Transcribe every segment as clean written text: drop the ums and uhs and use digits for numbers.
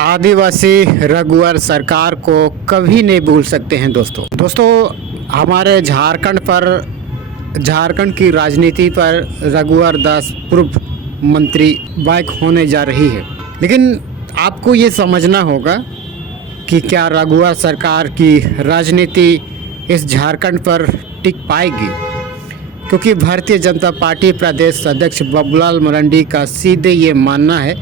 आदिवासी रघुवर सरकार को कभी नहीं भूल सकते हैं दोस्तों हमारे झारखंड की राजनीति पर रघुवर दास पूर्व मंत्री बाइक होने जा रही है। लेकिन आपको ये समझना होगा कि क्या रघुवर सरकार की राजनीति इस झारखंड पर टिक पाएगी, क्योंकि भारतीय जनता पार्टी प्रदेश अध्यक्ष बाबूलाल मरांडी का सीधे ये मानना है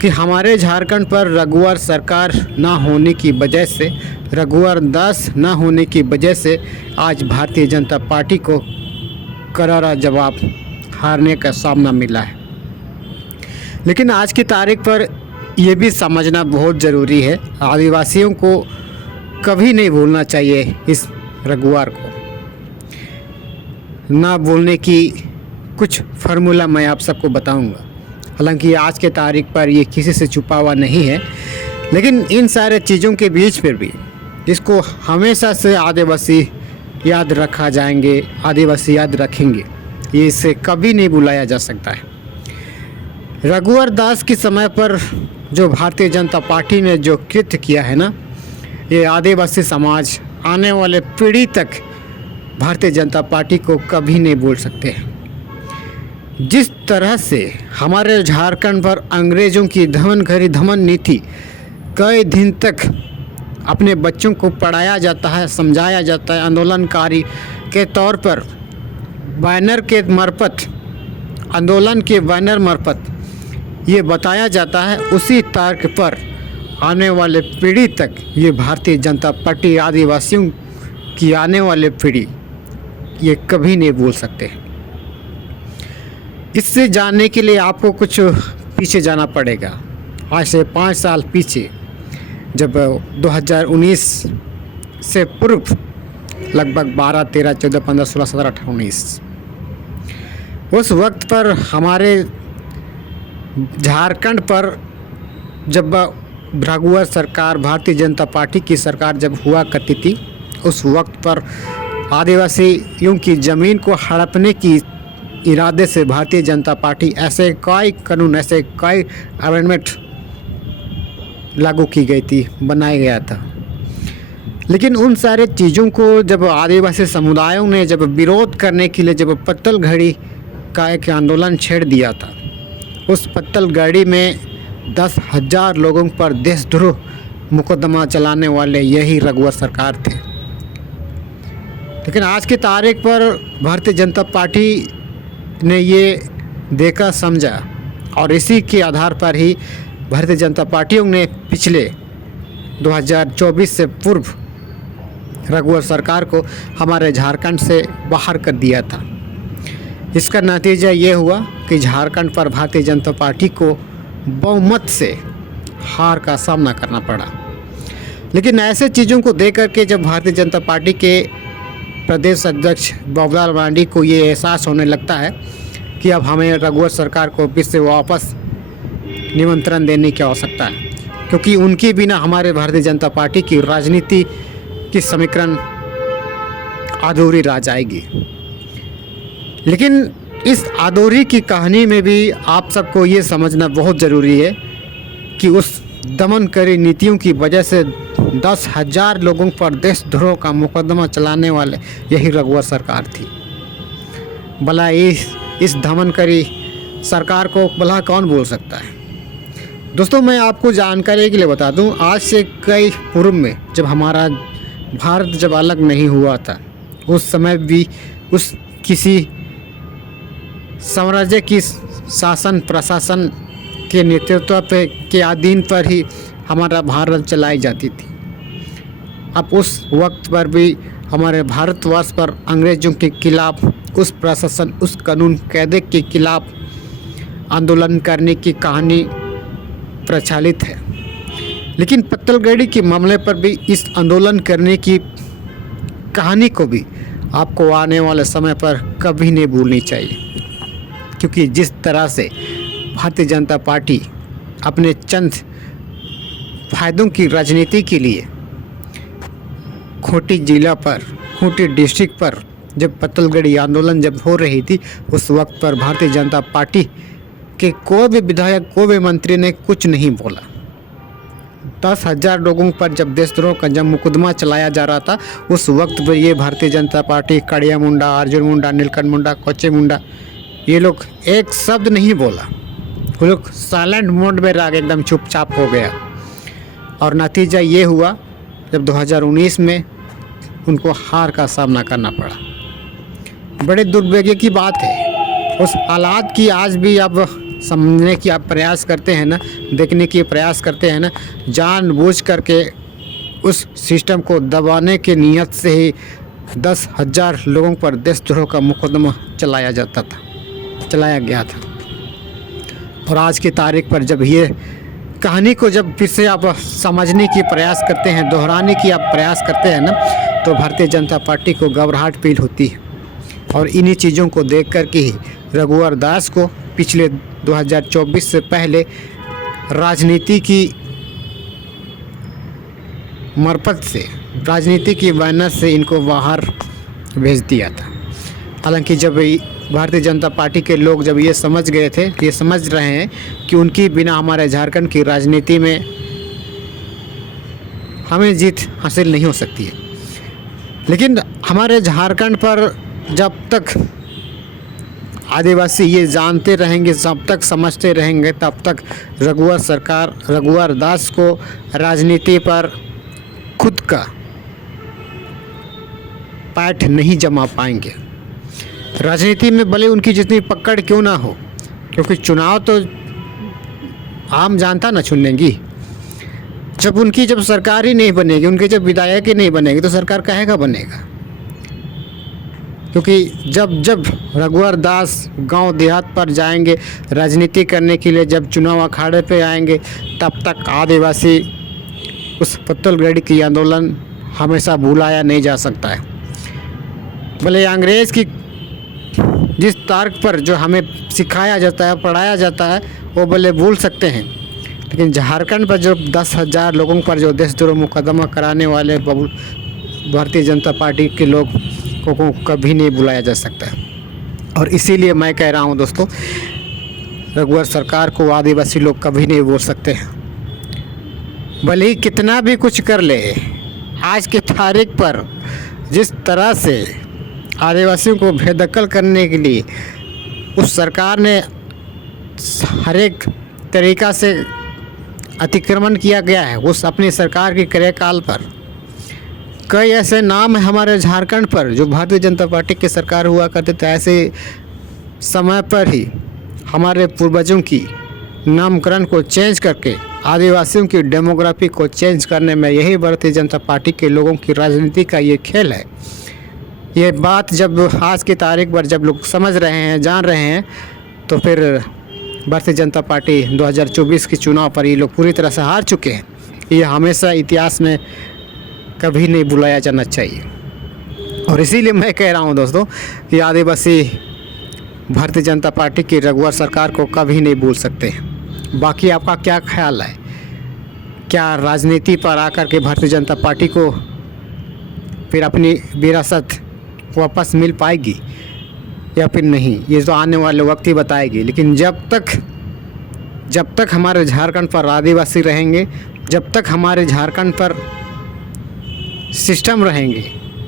कि हमारे झारखंड पर रघुवर सरकार ना होने की वजह से, रघुवर दास ना होने की वजह से आज भारतीय जनता पार्टी को करारा जवाब हारने का सामना मिला है। लेकिन आज की तारीख पर यह भी समझना बहुत ज़रूरी है, आदिवासियों को कभी नहीं भूलना चाहिए इस रघुवर को। ना भूलने की कुछ फार्मूला मैं आप सबको बताऊंगा। हालांकि आज के तारीख पर ये किसी से छुपा हुआ नहीं है, लेकिन इन सारे चीज़ों के बीच पर भी इसको हमेशा से आदिवासी याद रखा जाएंगे, आदिवासी याद रखेंगे, ये इसे कभी नहीं भुलाया जा सकता है। रघुवर दास के समय पर जो भारतीय जनता पार्टी ने जो कृत्य किया है ना, ये आदिवासी समाज आने वाले पीढ़ी तक भारतीय जनता पार्टी को कभी नहीं भूल सकते हैं। जिस तरह से हमारे झारखंड पर अंग्रेज़ों की धमन नीति कई दिन तक अपने बच्चों को पढ़ाया जाता है, समझाया जाता है, आंदोलनकारी के तौर पर बैनर के मार्फत, आंदोलन के बैनर मार्फत ये बताया जाता है, उसी तर्क पर आने वाले पीढ़ी तक ये भारतीय जनता पार्टी आदिवासियों की आने वाले पीढ़ी ये कभी नहीं भूल सकते। इससे जानने के लिए आपको कुछ पीछे जाना पड़ेगा। आज से 5 साल पीछे, जब 2019 से पूर्व लगभग 12, 13, 14, 15, 16, 17, 18, 19 उस वक्त पर हमारे झारखंड पर जब रघुवर सरकार, भारतीय जनता पार्टी की सरकार जब हुआ करती थी, उस वक्त पर आदिवासियों की ज़मीन को हड़पने की इरादे से भारतीय जनता पार्टी ऐसे कई कानून, ऐसे कई अमेंडमेंट लागू की गई थी, बनाया गया था। लेकिन उन सारे चीज़ों को जब आदिवासी समुदायों ने जब विरोध करने के लिए जब पत्तल घड़ी का एक आंदोलन छेड़ दिया था, उस पत्तल घड़ी में 10,000 लोगों पर देशद्रोह मुकदमा चलाने वाले यही रघुवर सरकार थे। लेकिन आज की तारीख पर भारतीय जनता पार्टी ने ये देखा, समझा, और इसी के आधार पर ही भारतीय जनता पार्टियों ने पिछले 2024 से पूर्व रघुवर सरकार को हमारे झारखंड से बाहर कर दिया था। इसका नतीजा ये हुआ कि झारखंड पर भारतीय जनता पार्टी को बहुमत से हार का सामना करना पड़ा। लेकिन ऐसे चीज़ों को देख करके जब भारतीय जनता पार्टी के प्रदेश अध्यक्ष बाबूलाल मरांडी को ये एहसास होने लगता है कि अब हमें रघुवर सरकार को फिर से वापस निमंत्रण देने की आवश्यकता है, क्योंकि उनके बिना हमारे भारतीय जनता पार्टी की राजनीति की समीकरण अधूरी रह जाएगी। लेकिन इस अधूरी की कहानी में भी आप सबको ये समझना बहुत ज़रूरी है कि उस दमनकारी नीतियों की वजह से 10,000 लोगों पर देशद्रोह का मुकदमा चलाने वाले यही रघुवर सरकार थी। भला इस दमनकारी सरकार को भला कौन बोल सकता है। दोस्तों, मैं आपको जानकारी के लिए बता दूं, आज से कई पूर्व में जब हमारा भारत जब अलग नहीं हुआ था, उस समय भी उस किसी साम्राज्य की शासन प्रशासन के नेतृत्व पे के अधीन पर ही हमारा भारत चलाई जाती थी। अब उस वक्त पर भी हमारे भारतवर्ष पर अंग्रेज़ों के खिलाफ, उस प्रशासन, उस कानून कायदे के खिलाफ आंदोलन करने की कहानी प्रचलित है। लेकिन पत्तलगढ़ी के मामले पर भी इस आंदोलन करने की कहानी को भी आपको आने वाले समय पर कभी नहीं भूलनी चाहिए, क्योंकि जिस तरह से भारतीय जनता पार्टी अपने चंद फायदों की राजनीति के लिए खूंटी जिला पर, खूंटी डिस्ट्रिक्ट पर जब पत्तलगढ़ी आंदोलन जब हो रही थी, उस वक्त पर भारतीय जनता पार्टी कि कोई भी विधायक, कोई भी मंत्री ने कुछ नहीं बोला। 10,000 लोगों पर जब देशद्रोह का जब मुकदमा चलाया जा रहा था, उस वक्त पर ये भारतीय जनता पार्टी, कड़िया मुंडा, अर्जुन मुंडा, नीलकंठ मुंडा, कोचे मुंडा, ये लोग एक शब्द नहीं बोला। वो लोग साइलेंट मोड में रह गए, एकदम चुपचाप हो गया। और नतीजा ये हुआ जब 2019 में उनको हार का सामना करना पड़ा। बड़े दुर्भाग्य की बात है। उस हालात की आज भी आप समझने की आप प्रयास करते हैं ना, देखने की प्रयास करते हैं ना, जानबूझ करके उस सिस्टम को दबाने के नियत से ही 10,000 लोगों पर देशद्रोह का मुकदमा चलाया गया था। और आज की तारीख पर जब ये कहानी को जब फिर से आप समझने की प्रयास करते हैं, दोहराने की आप प्रयास करते हैं ना, तो भारतीय जनता पार्टी को घबराहट फील होती है। और इन्हीं चीज़ों को देख कर के ही रघुवर दास को पिछले 2024 से पहले राजनीति की मरफत से, राजनीति की बैनर से इनको बाहर भेज दिया था। हालांकि जब भारतीय जनता पार्टी के लोग जब ये समझ गए थे, ये समझ रहे हैं कि उनकी बिना हमारे झारखंड की राजनीति में हमें जीत हासिल नहीं हो सकती है। लेकिन हमारे झारखंड पर जब तक आदिवासी ये जानते रहेंगे, जब तक समझते रहेंगे, तब तक रघुवर दास को राजनीति पर खुद का पैठ नहीं जमा पाएंगे। राजनीति में भले उनकी जितनी पकड़ क्यों ना हो, क्योंकि चुनाव तो आम जनता ना चुनेगी। जब सरकार ही नहीं बनेगी, उनके जब विधायक ही नहीं बनेगी, तो सरकार काहेगा बनेगा। क्योंकि जब रघुवर दास गांव देहात पर जाएंगे राजनीति करने के लिए, जब चुनाव अखाड़े पे आएंगे, तब तक आदिवासी उस पत्तलगढ़ी की आंदोलन हमेशा भुलाया नहीं जा सकता है। भले अंग्रेज़ की जिस तर्क पर जो हमें सिखाया जाता है, पढ़ाया जाता है, वो भले भूल सकते हैं, लेकिन झारखंड पर जो 10,000 लोगों पर जो देशद्रोह मुकदमा कराने वाले भारतीय जनता पार्टी के लोग को कभी नहीं बुलाया जा सकता है। और इसीलिए मैं कह रहा हूँ दोस्तों, रघुवर सरकार को आदिवासी लोग कभी नहीं बोल सकते हैं। भले ही कितना भी कुछ कर ले, आज के तारीख पर जिस तरह से आदिवासियों को बेदखल करने के लिए उस सरकार ने हर एक तरीक़ा से अतिक्रमण किया गया है, उस अपनी सरकार के कार्यकाल पर कई ऐसे नाम हैं हमारे झारखंड पर जो भारतीय जनता पार्टी की सरकार हुआ करते थे। ऐसे समय पर ही हमारे पूर्वजों की नामकरण को चेंज करके आदिवासियों की डेमोग्राफी को चेंज करने में यही भारतीय जनता पार्टी के लोगों की राजनीति का ये खेल है। ये बात जब आज की तारीख पर जब लोग समझ रहे हैं, जान रहे हैं, तो फिर भारतीय जनता पार्टी 2024 के चुनाव पर ये लोग पूरी तरह से हार चुके हैं। ये हमेशा इतिहास में कभी नहीं भुलाया जाना चाहिए। और इसीलिए मैं कह रहा हूँ दोस्तों कि आदिवासी भारतीय जनता पार्टी की रघुवर सरकार को कभी नहीं भूल सकते। बाकी आपका क्या ख्याल है? क्या राजनीति पर आकर के भारतीय जनता पार्टी को फिर अपनी विरासत वापस मिल पाएगी या फिर नहीं, ये तो आने वाले वक्त ही बताएगी। लेकिन जब तक हमारे झारखंड पर आदिवासी रहेंगे, जब तक हमारे झारखंड पर सिस्टम रहेंगे,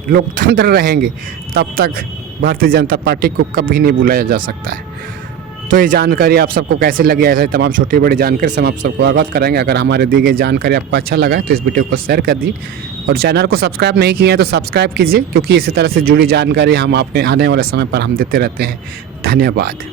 लोकतंत्र रहेंगे, तब तक भारतीय जनता पार्टी को कभी नहीं बुलाया जा सकता है। तो ये जानकारी आप सबको कैसे लगी, ऐसे तमाम छोटी बड़ी जानकारी से हम आप सबको अवगत करेंगे। अगर हमारे दी गई जानकारी आपको अच्छा लगा है तो इस वीडियो को शेयर कर दीजिए और चैनल को सब्सक्राइब नहीं किए हैं तो सब्सक्राइब कीजिए, क्योंकि इसी तरह से जुड़ी जानकारी हम आपके आने वाले समय पर हम देते रहते हैं। धन्यवाद।